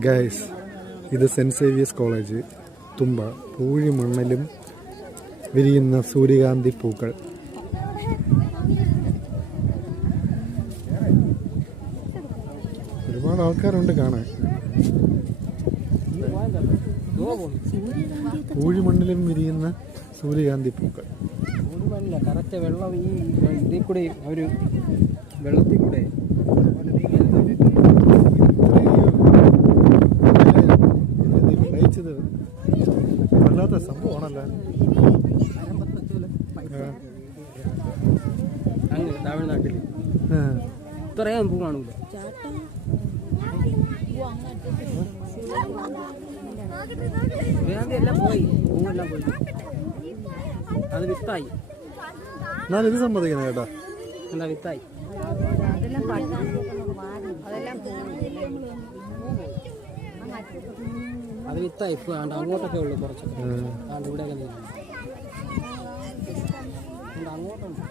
Guys, ഇത് cent Xavier's college തുമ്പ. പൂഴി മണ്ണിലും വിരിയുന്ന സൂര്യകാന്തി പൂക്കൾ. ഒരുപാട് ആൾക്കാരുണ്ട് കാണാൻ. പൂഴി മണ്ണിലും വിരിയുന്ന സൂര്യകാന്തി പൂക്കൾ. കറക്റ്റ് വെള്ളം ഈ ഇതിൽ കൂടെ ഒരു വെള്ളത്തിൽ കൂടെ വല്ലാത്ത സംഭവമാണല്ലോ. അങ്ങ് തമിഴ്നാട്ടിൽ ഇത്രയും പൂ കാണൂല. എല്ലാം പോയി, പൂവെല്ലാം പോയി. അത് വിത്തായി. ഞാൻ ഇത് സമ്മതിക്കണം കേട്ടോ. എന്താ വിത്തായി? അത് വിത്തായി. ഇപ്പൊ അങ്ങോട്ടൊക്കെ ഉള്ളു കുറച്ചൊക്കെ. ഇവിടെ അങ്ങോട്ടുണ്ട്.